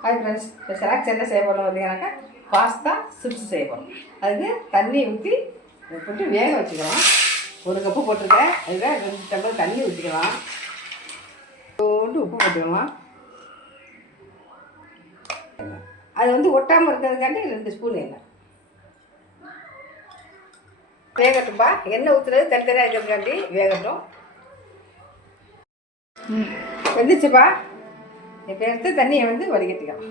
Hi friends, இப்போ snacks என்ன செய்ய போகிறோம் பார்த்தீங்கன்னாக்கா பாஸ்தா சிப்ஸ் செய்ய போகிறோம். அதுக்கு தண்ணி ஊற்றி போட்டு வேக வச்சுக்கலாம். 1 கப்பு போட்டிருக்கேன். அதில் 2 டம்ளர் தண்ணி ஊற்றிக்கலாம். போட்டு உப்பு போட்டுக்கலாம். அது ஒட்டாமல் இருக்கிறதுக்காண்டி 2 ஸ்பூன் எண்ணெய் வேகட்டும்பா. எண்ணெய் ஊற்றுறது தனித்தனியாக இருக்கிறதுக்காண்டி வேகட்டும். வெந்துச்சுப்பா. இப்போ எடுத்து தண்ணியை வடிகட்டிக்கலாம்.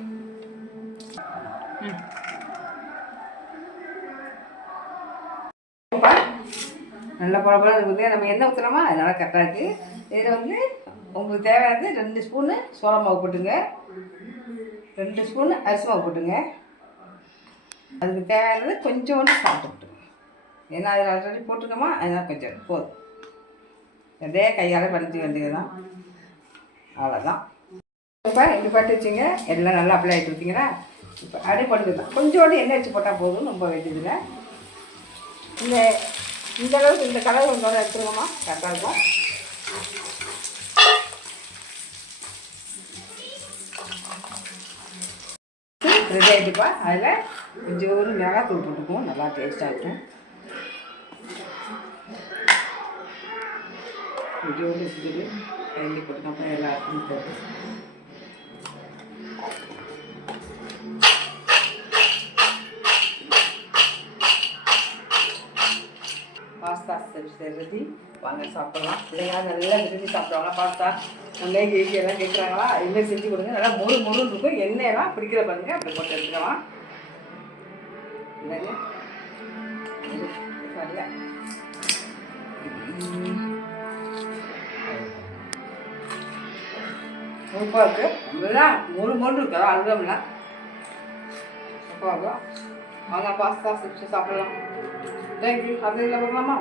நல்ல பழப்பழம் இருக்குது. நம்ம எண்ணெய் ஊற்றுறோமா அதனால கரெக்டாக இருக்குது. இதில் உங்களுக்கு தேவையானது 2 ஸ்பூனு சோள மாவு போட்டுங்க, 2 ஸ்பூனு அரிசி மாவு போட்டுங்க. அதுக்கு தேவையானது கொஞ்சோண்டு சாப்பிட்டு போட்டுங்க. ஏன்னா அதில் ஆல்ரெடி போட்டுருக்கோமா அதனால் கொஞ்சம் போதும். அதே கையால் பண்ணிட்டு வேண்டியதுதான். அவ்வளோதான். இப்போ இப்படி பட்டு வச்சுங்க. எல்லாம் நல்லா அப்ளை ஆகிட்டு வச்சிங்கன்னா இப்போ அப்படியே போட்டுக்கலாம். கொஞ்சோண்டு எண்ணெய் வச்சு போட்டால் போதும், ரொம்ப வேண்டியதில்லை. இந்த அளவுக்கு இந்த கலர் கொஞ்சம் எடுத்துருவோமா கரெக்டாக இருக்கும். ரெடி ஆகிட்டுப்பா. அதில் கொஞ்சோண்டு மிளகாத்தூள் போட்டுக்குவோம், நல்லா டேஸ்ட்டாக இருக்கும். கொஞ்சோண்டு இருக்குது கையில் போட்டுக்கோங்க. எல்லாத்தையும் போட்டு பாஸ்தா ரெடி. வாங்க சாப்பிட்லாம். பிள்ளைங்க நல்லா விரும்பி சாப்பிடுவாங்க. பாஸ்தா நல்லா கேக்கு எல்லாம் கேட்குறாங்களா, இதுமாதிரி செஞ்சு கொடுங்க. நல்லா முருன்னு இருக்கும். எண்ணெயெல்லாம் பிடிக்கிற பாருங்க. அப்படி போட்டு எடுத்துக்கலாம். இல்லைங்க நல்ல சூப்பாக இருக்குது. நம்மளாம் முருன்னு இருக்கா அழுகம்லாம் சூப்பாக இருக்கும். வாங்க பாஸ்தா சிப்ஸ் சாப்பிடலாம். தேங்க்யூ. அது இல்லை பார்க்கலாமா?